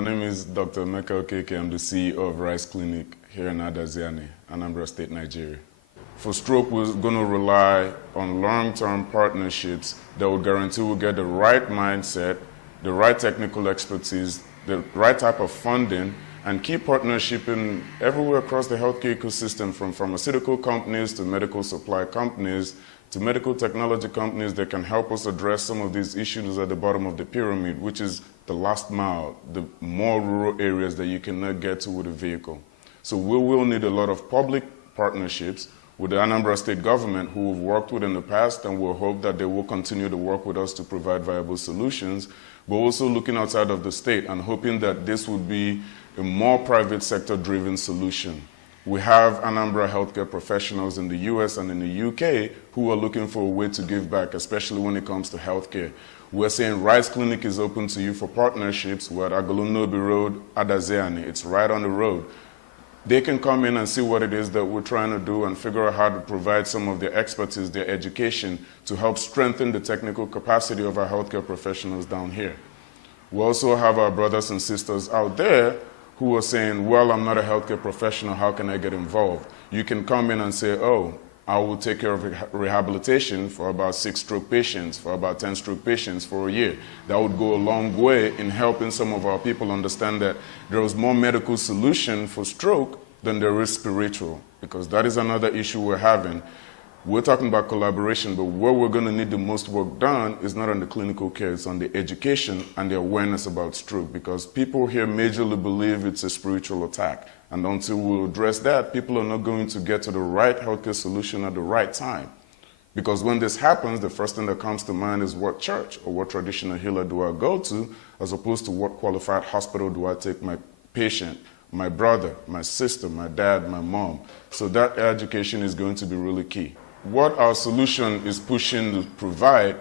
My name is Dr. Emeka Okeke. I'm the CEO of Rice Clinic here in Adaziani, Anambra State, Nigeria. For stroke, we're going to rely on long-term partnerships that will guarantee we'll get the right mindset, the right technical expertise, the right type of funding, and key partnership in everywhere across the healthcare ecosystem, from pharmaceutical companies to medical supply companies to medical technology companies that can help us address some of these issues at the bottom of the pyramid, which is the last mile, the more rural areas that you cannot get to with a vehicle. So we will need a lot of public partnerships with the Anambra State government, who we've worked with in the past, and we'll hope that they will continue to work with us to provide viable solutions, but also looking outside of the state and hoping that this would be a more private sector driven solution. We have Anambra healthcare professionals in the US and in the UK who are looking for a way to give back, especially when it comes to healthcare. We're saying Rice Clinic is open to you for partnerships. We're at Agolunobi Road, Adaziani. It's right on the road. They can come in and see what it is that we're trying to do and figure out how to provide some of their expertise, their education, to help strengthen the technical capacity of our healthcare professionals down here. We also have our brothers and sisters out there who are saying, well, I'm not a healthcare professional, how can I get involved? You can come in and say, oh, I will take care of rehabilitation for about 6 stroke patients, for about 10 stroke patients for a year. That would go a long way in helping some of our people understand that there is more medical solution for stroke than there is spiritual, because that is another issue we're having. We're talking about collaboration, but where we're going to need the most work done is not on the clinical care, it's on the education and the awareness about stroke, because people here majorly believe it's a spiritual attack. And until we address that, people are not going to get to the right healthcare solution at the right time. Because when this happens, the first thing that comes to mind is what church or what traditional healer do I go to, as opposed to what qualified hospital do I take my patient, my brother, my sister, my dad, my mom. So that education is going to be really key. What our solution is pushing to provide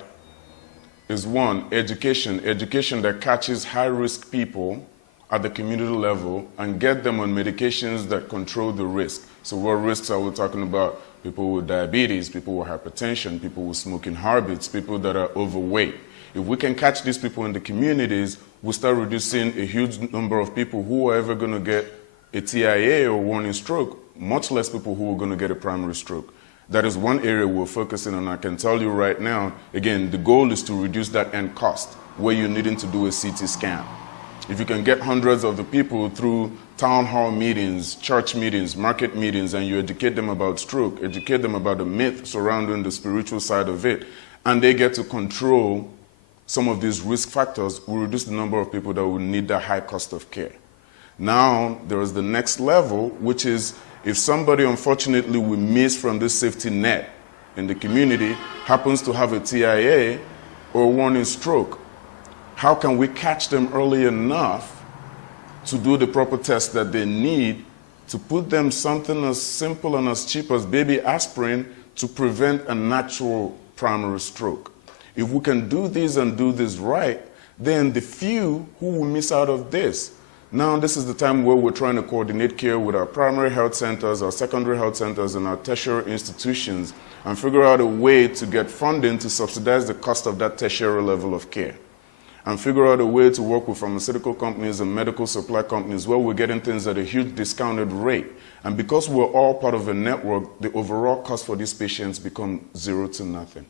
is, one, education that catches high-risk people at the community level and get them on medications that control the risk. So what risks are we talking about? People with diabetes, people with hypertension, people with smoking habits, people that are overweight. If we can catch these people in the communities, we'll start reducing a huge number of people who are ever going to get a TIA or warning stroke, much less people who are going to get a primary stroke. That is one area we're focusing on. I can tell you right now, again, the goal is to reduce that end cost where you're needing to do a CT scan. If you can get hundreds of the people through town hall meetings, church meetings, market meetings, and you educate them about stroke, educate them about the myth surrounding the spiritual side of it, and they get to control some of these risk factors, we reduce the number of people that will need that high cost of care. Now, there is the next level, which is if somebody, unfortunately, we miss from this safety net in the community, happens to have a TIA or warning stroke, how can we catch them early enough to do the proper tests that they need to put them something as simple and as cheap as baby aspirin to prevent a natural primary stroke? If we can do this and do this right, then the few who will miss out of this. Now, this is the time where we're trying to coordinate care with our primary health centers, our secondary health centers, and our tertiary institutions, and figure out a way to get funding to subsidize the cost of that tertiary level of care. And figure out a way to work with pharmaceutical companies and medical supply companies where we're getting things at a huge discounted rate. And because we're all part of a network, the overall cost for these patients becomes 0 to nothing.